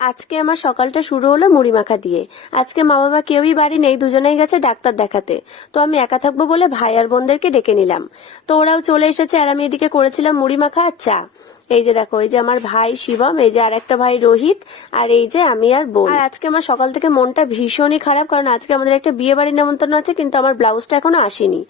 আজকে আমার সকালটা শুরু হলো মুড়ি মাখা দিয়ে। আজকে মা বাবা কেউই বাড়ি নেই, দুজনেই গেছে ডাক্তার দেখাতে। তো আমি একা থাকব বলে ভাই আর বোনদেরকে ডেকে নিলাম। তো ওরাও চলে এসেছে আর আমি এদিকে করেছিলাম মুড়ি মাখা আর চা। এই যে দেখো, এই যে আমার ভাই শিবম, এই যে আর একটা ভাই রোহিত, আর এই যে আমি আর বোন। আর আজকে আমার সকাল থেকে মনটা ভীষণই খারাপ, কারণ আজকে আমাদের একটা বিয়ে বাড়ির নেমন্তন্ন আছে, কিন্তু আমার ব্লাউজটা এখনও আসেনি।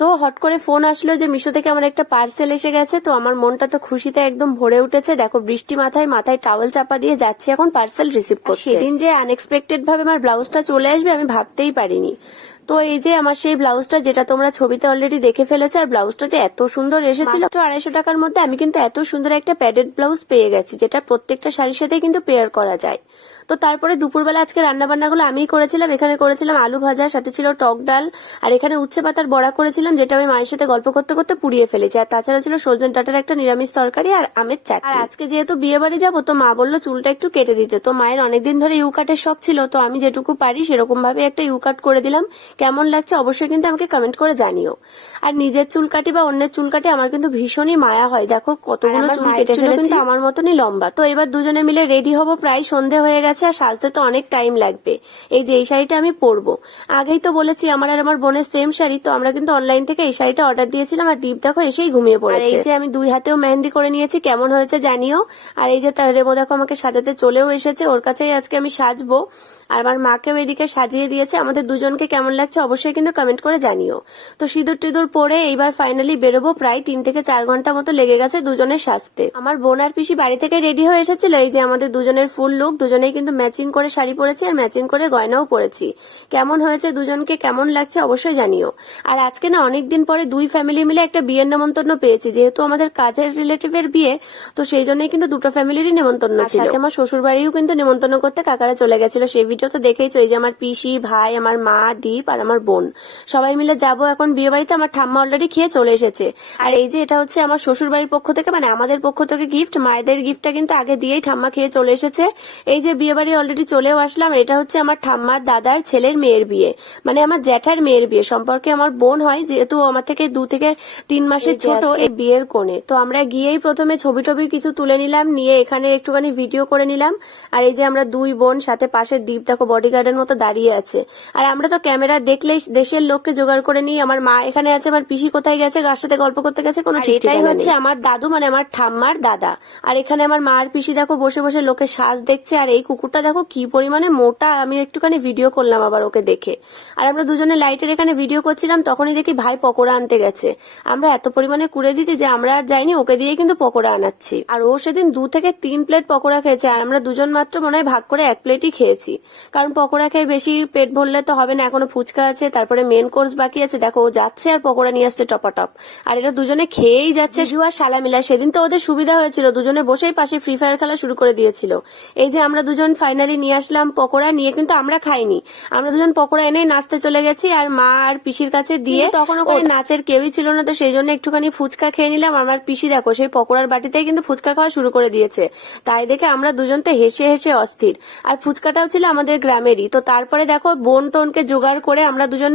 তো হট করে ফোন আসলো যে মিশো থেকে আমার একটা পার্সেল এসে গেছে তো আমার মনটা তো খুশিতে একদম ভরে উঠেছে। দেখো বৃষ্টি মাথায় মাথায় টাওয়েল চাপা দিয়ে যাচ্ছি এখন পার্সেল রিসিভ করতে। সেদিন যে আনএক্সপেক্টেড ভাবে আমার ব্লাউজটা চলে আসবে আমি ভাবতেই পারিনি। তো এই যে আমার সেই ব্লাউজটা যেটা তোমরা ছবিতে অলরেডি দেখে ফেলেছো আর ব্লাউজটা যে এত সুন্দর এসেছিল তো আড়াইশো টাকার মধ্যে আমি কিন্তু এত সুন্দর একটা প্যাডেড ব্লাউজ পেয়ে গেছি যেটা প্রত্যেকটা শাড়ির সাথে কিন্তু পেয়ার করা যায়। তো তারপরে দুপুরবেলা আজকে রান্না বান্নাগুলো আমিই করেছিলাম। এখানে করেছিলাম আলু ভাজা সাথে ছিল টক ডাল আর এখানে উচ্ছে পাতার বড়া করেছিলাম যেটা আমি মায়ের সাথে গল্প করতে করতে পুড়িয়ে ফেলেছি। আর তাছাড়া ছিল সজনে ডাটার একটা নিরামিষ তরকারি আর আমের চাটনি। আর আজকে যেহেতু বিয়ে বাড়ি যাব তো মা বলল চুলটা একটু কেটে দিতে। তো মায়ের অনেকদিন ধরে ইউ কাটের শখ ছিল তো আমি যেটুকু পারি সেরকম ভাবে একটা ইউ কাট করে দিলাম। কেমন লাগছে অবশ্যই কিন্তু আমাকে কমেন্ট করে জানিও। আর নিজের চুল কাটি বা অন্যের চুল কাটি আমার কিন্তু ভীষণই মায়া হয়। দেখো কতগুলো চুল কেটে ফেলেছি। আমার মতনই লম্বা। তো এবার দুজনে মিলে রেডি হব প্রায় সন্ধে হয়ে গেছে। আর সাজতে তো অনেক টাইম লাগবে। এই যে এই শাড়িটা আমি পরবো। আগেই তো বলেছি আমার আর আমার বোনের সেম শাড়ি তো আমরা কিন্তু অনলাইন থেকে এই শাড়িটা অর্ডার দিয়েছিলাম আর দীপ দেখো এসেই ঘুমিয়ে পড়েছে। এই যে আমি দুই হাতেও মেহেন্দি করে নিয়েছি কেমন হয়েছে জানিও। আর এই যে তার রেমো দেখো আমাকে সাজাতে চলেও এসেছে ওর কাছেই আজকে আমি সাজবো। আর আমার মাকেও এদিকে সাজিয়ে দিয়েছে। আমাদের দুজনকে কেমন লাগছে অবশ্যই কিন্তু কমেন্ট করে জানিও। তো সিঁদুর টিঁদুর পরে এইবার ফাইনালি বেরোবো প্রায় তিন থেকে চার ঘণ্টা মতো লেগে গেছে দুজনের সাজতে। আমার বোন আর পিসি বাড়ি থেকে রেডি হয়ে এসেছিল। এই যে আমাদের দুজনের ফুল লুক দুজনেই কিন্তু ম্যাচিং করে শাড়ি পরেছি আর ম্যাচিং করে গয়নাও পরেছি। কেমন হয়েছে দুজনকে কেমন লাগছে অবশ্যই জানিও। আর আজকে না অনেকদিন পরে দুই ফ্যামিলি মিলে একটা বিয়ের নেমন্তন্ন পেয়েছি। যেহেতু আমাদের কাজের রিলেটিভের বিয়ে তো সেই জন্যই কিন্তু দুটো ফ্যামিলিরই নেমন্তন্ন ছিল। আমার শ্বশুর বাড়িও কিন্তু নেমন্তন্ন করতে কাকারা চলে গেছিল। সেই ভিডিও তো দেখেইছো এই যে আমার পিসি ভাই আমার মা দীপ আর আমার বোন। সবাই মিলে যাব এখন বিয়ে বাড়িতে আমার ঠাম্মা অলরেডি খেয়ে চলে এসেছে। আর এই যে এটা হচ্ছে আমার শ্বশুর বাড়ির পক্ষ থেকে মানে আমাদের পক্ষ থেকে গিফট মায়েদের গিফটটা কিন্তু আগে দিয়েই ঠাম্মা খেয়ে চলে এসেছে। এই যে বিয়ে বাড়ি অলরেডি চলেও আসলাম এটা হচ্ছে আমার ঠাম্মার দাদার ছেলের মেয়ের বিয়ে মানে আমার জ্যাঠার মেয়ের বিয়ে। সম্পর্কে আমার বোন হয় যেহেতু আমার থেকে দু থেকে তিন মাসের ছোট এই বিয়ের কোণে। তো আমরা গিয়েই প্রথমে ছবি টবি কিছু তুলে নিলাম নিয়ে এখানে একটুখানি ভিডিও করে নিলাম। আর এই যে আমরা দুই বোন সাথে পাশে দ্বীপ দেখো বডিগার্ডের মতো দাঁড়িয়ে আছে। আর আমরা তো ক্যামেরা দেখলেই দেশের লোককে জোগাড় করে নিই। আমার মা এখানে আছে আমার পিসি কোথায় গেছে কার সাথে গল্প করতে গেছে কোনো এটাই হচ্ছে আমার দাদু মানে আমার ঠাম্মার দাদা। আর এখানে আমার মা আর পিসি দেখো বসে বসে লোকের সাজ দেখছে আর এই কুকুরটা দেখো কি পরিমাণে মোটা আমি একটুখানি ভিডিও করলাম আবার ওকে দেখে। আর আমরা দুজনে লাইটের এখানে ভিডিও করছিলাম তখনই দেখি ভাই পকোড়া আনতে গেছে। আমরা এত পরিমাণে কুড়ে দিতে যে আমরা আর যাইনি ওকে দিয়ে কিন্তু পকোড়া আনাচ্ছি। আর ও সেদিন দু থেকে তিন প্লেট পকোড়া খেয়েছে আর আমরা দুজন মাত্র মনে হয় ভাগ করে এক প্লেটই খেয়েছি। কারণ পকোড়া খেয়ে বেশি পেট ভরলে তো হবে না এখনও ফুচকা আছে তারপরে মেন কোর্স বাকি আছে দেখো ও যাচ্ছে আর পকোড়া নিয়ে আসছে টপাটপ আর এটা দুজনে খেয়েই যাচ্ছে জু আর সালামিলা সেদিন তো ওদের সুবিধা হয়েছিল দুজনে বসেই পাশে ফ্রি ফায়ার খেলা শুরু করে দিয়েছিল। এই যে আমরা দুজন ফাইনালি নিয়ে আসলাম পকোড়া নিয়ে কিন্তু আমরা খাইনি। আমরা দুজন পকোড়া এনে নাচতে চলে গেছি আর মা আর পিসির কাছে দিয়ে তখন ওখানে নাচের কেউই ছিল না তো সেই জন্য একটুখানি ফুচকা খেয়ে নিলাম। আমার পিসি দেখো সেই পকোড়ার বাটিতেই কিন্তু ফুচকা খাওয়া শুরু করে দিয়েছে। তাই দেখে আমরা দুজন তো হেসে হেসে অস্থির। আর ফুচকাটাও ছিল আমাদের গ্রামেরই। তো তারপরে দেখো বোন টোনকে জোগাড় করে আমরা দুজন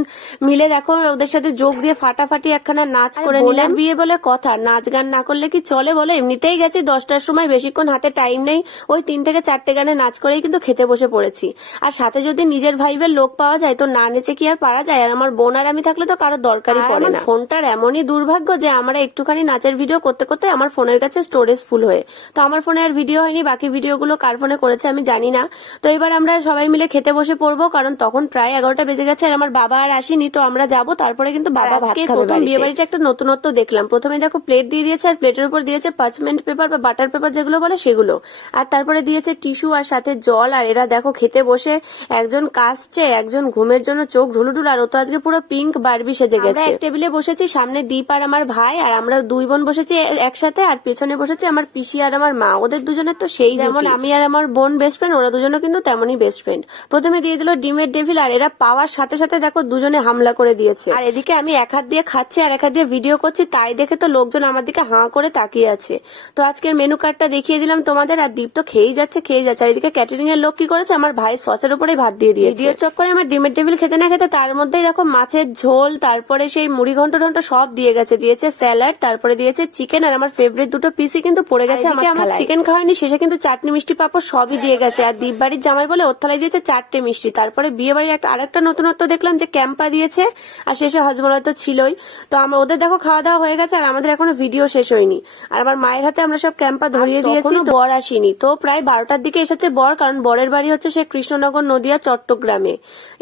মিলে দেখো ওদের সাথে যোগ দিয়ে ফাটাফাটি একখানা নাচ করে নিলাম। বিয়ে বলে কথা? নাচ গান না করলে কি চলে বলো? এমনিতেই গেছি দশটার সময় বেশিক্ষণ হাতে টাইম নেই। ওই তিন থেকে চারটে গানে নাচ করেই কিন্তু খেতে বসে পড়েছি। আর সাথে যদি নিজের ভাইবের লোক পাওয়া যায় তো না নেচে কি আর পারা যায়? আর আমার বোন আর আমি থাকলে তো কারও দরকারই পড়ে না। ফোনটার এমনই দুর্ভাগ্য যে আমরা একটুখানি নাচের ভিডিও করতে করতে আমার ফোনের কাছে স্টোরেজ ফুল হয়ে। তো আমার ফোনে আর ভিডিও হয়নি বাকি ভিডিওগুলো কার ফোনে করেছে আমি জানি না। তো এবার আমরা সবাই মিলে খেতে বসে পড়ব কারণ তখন প্রায় এগারোটা বেজে গেছে আর আমার বাবা আর আসেনি তো আমরা যাব। তারপরে কিন্তু বাবা খাবে প্রথম বিয়ে বাড়িটা একটা নতুনত্ব দেখলাম। প্রথমে দেখো প্লেট দিয়ে দিয়েছে আর প্লেটের উপর দিয়েছে পাঁচমেন্ট পেপার বা বাটার পেপার যেগুলো বলে সেগুলো। আর তারপরে দিয়েছে টিস্যু আর সাথে জল। আর এরা দেখো খেতে বসে একজন কাশছে একজন ঘুমের জন্য চোখ ঢুলুঢুল আর ও তো আজকে পুরো পিঙ্ক বারবি সেজে গেছে। এক টেবিলে বসেছি সামনে দীপ আর আমার ভাই আর আমরা দুই বোন বসেছি একসাথে আর পেছনে বসেছি আমার পিসি আর আমার মা। ওদের দুজনের তো সেই যেমন আমি আর আমার বোন বেস্ট ফ্রেন্ড ওরা দুজনে কিন্তু তেমনই বেস্ট ফ্রেন্ড প্রথমে দিয়ে দিল ডিমের ডেভিল আর এরা পাওয়ার সাথে সাথে দেখো দুজনে হামলা করে দিয়েছে। আর এদিকে আমি এক হাত দিয়ে খাচ্ছি আর এক হাত দিয়ে ভিডিও করছি তাই দেখে তো লোকজন আমার দিকে হাঁ করে তাকিয়ে আছে। তো আজকের মেনু কার্ডটা দেখিয়ে দিলাম তোমাদের আর দীপ তো খেয়েই যাচ্ছে খেয়ে যাচ্ছে। আর এদিকে ক্যাটারিং এর লোক কি করেছে? আমার ভাই সসের উপরেই ভাত দিয়ে দিয়েছে। ভিডিওর চক্করে আমার ডিমের টেবিল খেতে না খেতে তার মধ্যেই দেখো মাছের ঝোল তারপরে সেই মুড়ি ঘন্ট ঘন্ট সব দিয়ে গেছে। দিয়েছে স্যালাড তারপরে দিয়েছে চিকেন আর আমার ফেভারিট দুটো পিসি কিন্তু পড়ে গেছে আমার আমার চিকেন খাওয়ানি শেষে কিন্তু চাটনি মিষ্টি পাপড় সবই দিয়ে গেছে। আর দ্বীপ বাড়ির জামাই বলে ওর থালায় দিয়েছে চারটে মিষ্টি। তারপরে বিয়ে বাড়ির একটা আরেকটা নতুনত্ব দেখলাম যে ক্যাম্পা দিয়েছে আর শেষে হজমলা তো ছিলই। তো আমরা ওদের দেখো খাওয়া দাওয়া হয়ে গেছে আর আমাদের এখনও ভিডিও শেষ হয়নি। আর আমার মায়ের হাতে আমরা সব ক্যাম্পা ধরিয়ে দিয়েছি বর আসেনি। তো প্রায় বারোটার দিকে এসেছে বর কারণ বরের বাড়ি হচ্ছে সে কৃষ্ণনগর নদিয়া চট্টগ্রামে।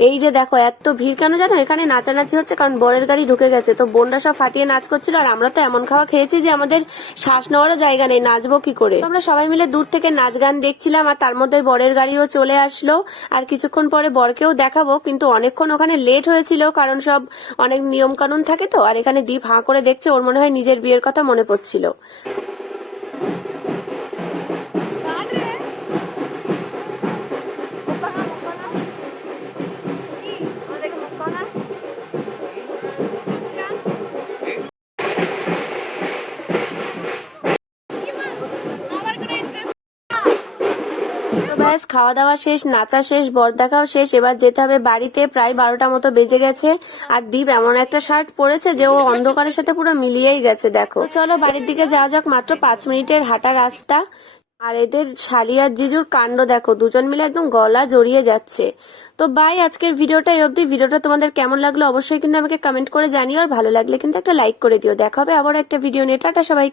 এই যে দেখো এত ভিড় কেন জানো? এখানে নাচানাচি হচ্ছে কারণ বরের গাড়ি ঢুকে গেছে। তো বোনরা সব ফাটিয়ে নাচ করছিল আর আমরা তো এমন খাওয়া খেয়েছি যে আমাদের শ্বাস নেওয়ারও জায়গা নেই নাচবো কি করে? আমরা সবাই মিলে দূর থেকে নাচ গান দেখছিলাম আর তার মধ্যে বরের গাড়িও চলে আসলো। আর কিছুক্ষণ পরে বরকেও দেখাবো, কিন্তু অনেকক্ষণ ওখানে লেট হয়েছিল, কারণ সব অনেক নিয়ম কানুন থাকে তো, আর এখানে দীপ হাঁ করে দেখছে, ওর মনে হয় নিজের বিয়ের কথা মনে পড়ছিল। খাওয়া দাওয়া শেষ, নাচা শেষ বর দেখাও শেষ, এবার যেতে হবে বাড়িতে, প্রায় বারোটা মতো বেজে গেছে। আর দীপ এমন একটা শার্ট পরেছে যে ও অন্ধকারের সাথে পুরো মিলিয়েই গেছে, দেখো। চলো বাড়ির দিকে যাওয়া যাক, মাত্র পাঁচ মিনিটের হাঁটা রাস্তা। আর এদের শালি আর জিজুর কাণ্ড, দেখো, দুজন মিলে একদম গলা জড়িয়ে যাচ্ছে। তো বাই আজকের ভিডিওটা এই অবধি। ভিডিওটা তোমাদের কেমন লাগল অবশ্যই কিন্তু আমাকে কমেন্ট করে জানিও, আর ভালো লাগলে কিন্তু একটা লাইক করে দিও। দেখা হবে আবার একটা ভিডিও নিয়ে। টাটা সবাই।